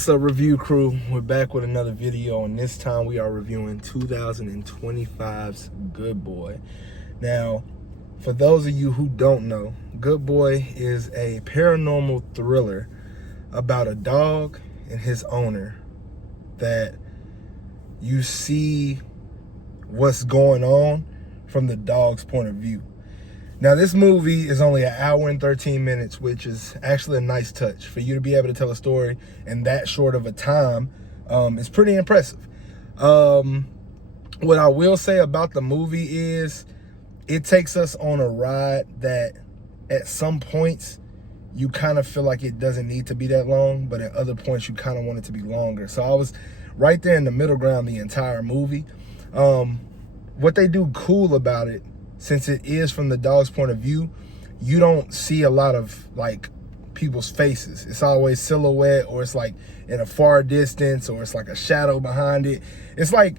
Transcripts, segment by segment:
What's up, review crew? We're back with another video, and this time we are reviewing 2025's Good Boy. Now, for those of you who don't know, Good Boy is a paranormal thriller about a dog and his owner that you see what's going on from the dog's point of view. Now, this movie is only an hour and 13 minutes, which is actually a nice touch. For you to be able to tell a story in that short of a time is pretty impressive. What I will say about the movie is it takes us on a ride that at some points you kind of feel like it doesn't need to be that long, but at other points you kind of want it to be longer. So I was right there in the middle ground the entire movie. What they do cool about it, since it is from the dog's point of view, you don't see a lot of like people's faces. It's always silhouette, or it's like in a far distance, or it's like a shadow behind it. It's like,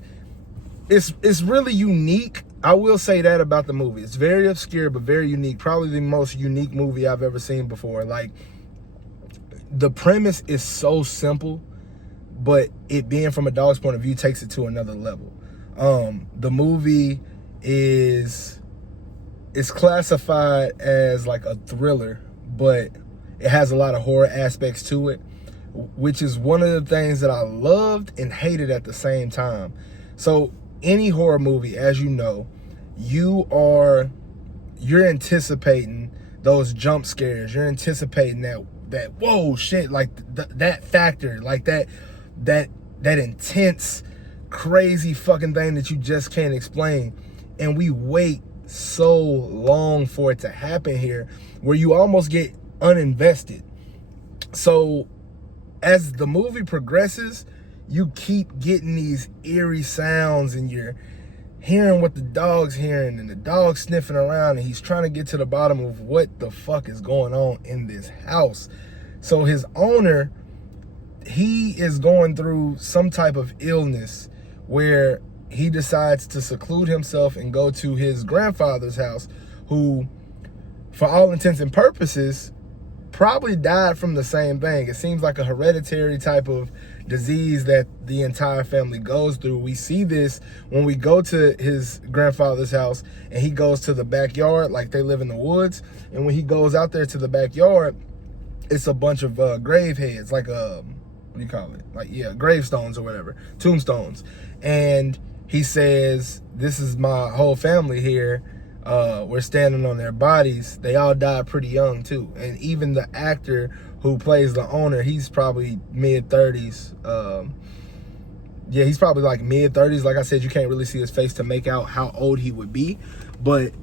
it's really unique. I will say that about the movie. It's very obscure, but very unique. Probably the most unique movie I've ever seen before. Like, the premise is so simple, but it being from a dog's point of view takes it to another level. The movie it's classified as like a thriller, but it has a lot of horror aspects to it, which is one of the things that I loved and hated at the same time. So any horror movie, as you know, you're anticipating those jump scares. You're anticipating that whoa shit, like that factor, like that intense, crazy fucking thing that you just can't explain. And we wait so long for it to happen here, where you almost get uninvested. So as the movie progresses, you keep getting these eerie sounds, and you're hearing what the dog's hearing, and the dog's sniffing around, and he's trying to get to the bottom of what the fuck is going on in this house. So his owner, he is going through some type of illness where he decides to seclude himself and go to his grandfather's house, who, for all intents and purposes, probably died from the same thing. It seems like a hereditary type of disease that the entire family goes through. We see this when we go to his grandfather's house, and he goes to the backyard, like they live in the woods. And when he goes out there to the backyard, it's a bunch of grave heads, like what do you call it? Like, yeah, gravestones or whatever, tombstones. And he says, this is my whole family here. We're standing on their bodies. They all died pretty young too. And even the actor who plays the owner, he's probably mid-30s. Yeah, he's probably like mid-30s. Like I said, you can't really see his face to make out how old he would be. But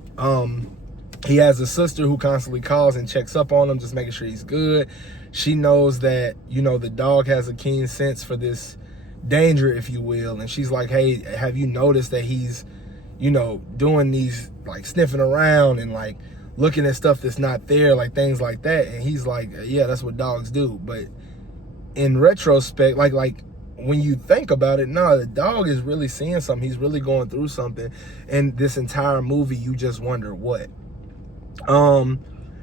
he has a sister who constantly calls and checks up on him, just making sure he's good. She knows that, you know, the dog has a keen sense for this danger, if you will. And she's like, hey, have you noticed that he's, you know, doing these, like, sniffing around and like looking at stuff that's not there, like things like that. And he's like, yeah, that's what dogs do. But in retrospect, like when you think about it, no, the dog is really seeing something. He's really going through something. And this entire movie, you just wonder what.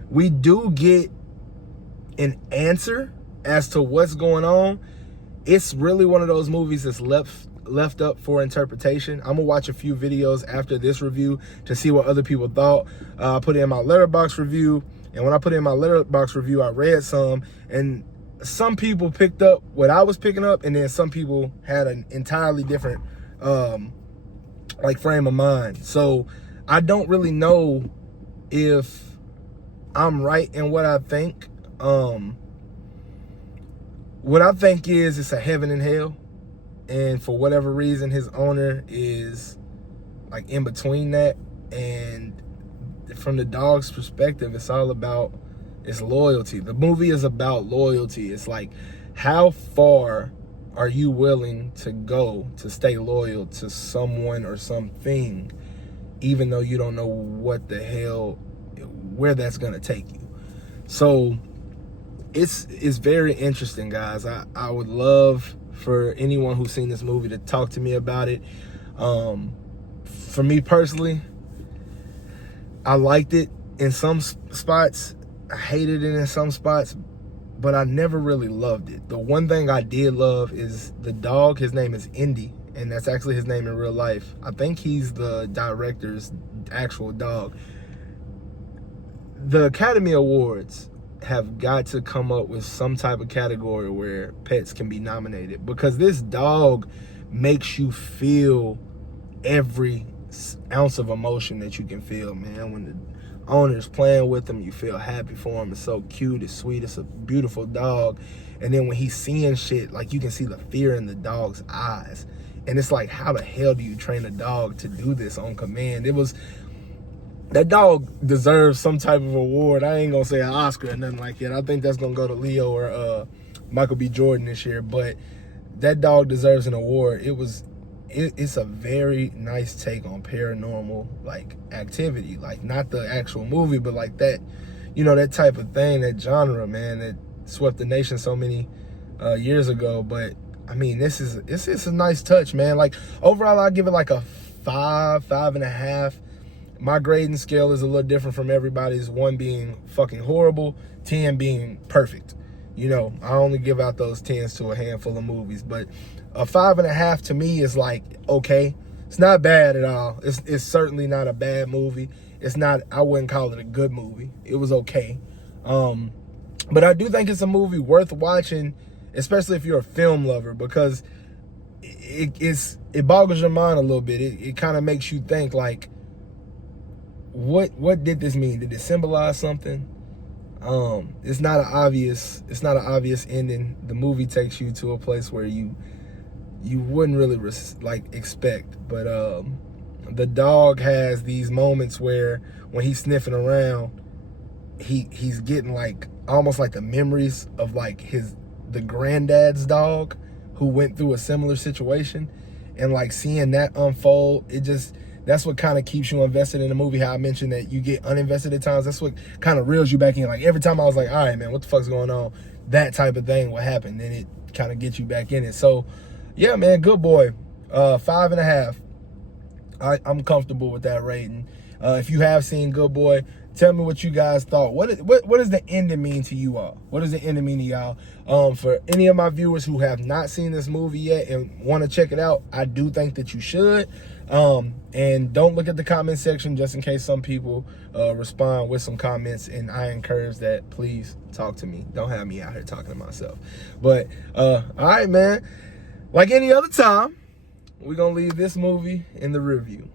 We do get an answer as to what's going on. It's really one of those movies that's left up for interpretation. I'm gonna watch a few videos after this review to see what other people thought. I put it in my Letterboxd review, and when I put it in my Letterboxd review, I read some, and some people picked up what I was picking up, and then some people had an entirely different like frame of mind. So I don't really know if I'm right in what I think. What I think is it's a heaven and hell, and for whatever reason his owner is like in between that. And from the dog's perspective, it's all about its loyalty. The movie is about loyalty. It's like, how far are you willing to go to stay loyal to someone or something, even though you don't know what the hell, where that's gonna take you. So it's very interesting, guys. I would love for anyone who's seen this movie to talk to me about it. For me personally, I liked it in some spots. I hated it in some spots. but I never really loved it. The one thing I did love is the dog. His name is Indy, and that's actually his name in real life. I think he's the director's actual dog. The Academy Awards have got to come up with some type of category where pets can be nominated, because this dog makes you feel every ounce of emotion that you can feel, man. When the owner's playing with him, you feel happy for him. It's so cute, it's sweet, it's a beautiful dog. And then when he's seeing shit, like, you can see the fear in the dog's eyes. And it's like, how the hell do you train a dog to do this on command? That dog deserves some type of award. I ain't gonna say an Oscar or nothing like that. I think that's gonna go to Leo or Michael B. Jordan this year. But that dog deserves an award. It's a very nice take on paranormal, like, activity. Like, not the actual movie, but like that, that type of thing, that genre, man, that swept the nation so many years ago. But I mean, this is a nice touch, man. Like, overall, I give it like a 5.5. My grading scale is a little different from everybody's. 1 being fucking horrible, 10 being perfect. I only give out those 10s to a handful of movies, but a 5.5 to me is like, okay. It's not bad at all. It's certainly not a bad movie. It's not, I wouldn't call it a good movie. It was okay. But I do think it's a movie worth watching, especially if you're a film lover, because it boggles your mind a little bit. It kind of makes you think, like, what did this mean? Did it symbolize something? It's not an obvious ending. The movie takes you to a place where you wouldn't really expect. But the dog has these moments where, when he's sniffing around, he's getting like almost like the memories of like the granddad's dog who went through a similar situation, and like seeing that unfold, that's what kind of keeps you invested in the movie. How I mentioned that you get uninvested at times. That's what kind of reels you back in. Like, every time I was like, all right, man, what the fuck's going on? That type of thing will happen. Then it kind of gets you back in it. So, yeah, man, Good Boy. 5.5. I'm comfortable with that rating. If you have seen Good Boy, tell me what you guys thought. What does the ending mean to you all? What does the ending mean to y'all? For any of my viewers who have not seen this movie yet and want to check it out, I do think that you should. And don't look at the comment section, just in case some people respond with some comments, and I encourage that. Please talk to me. Don't have me out here talking to myself. But all right, man, like any other time, we're gonna leave this movie in the rear view.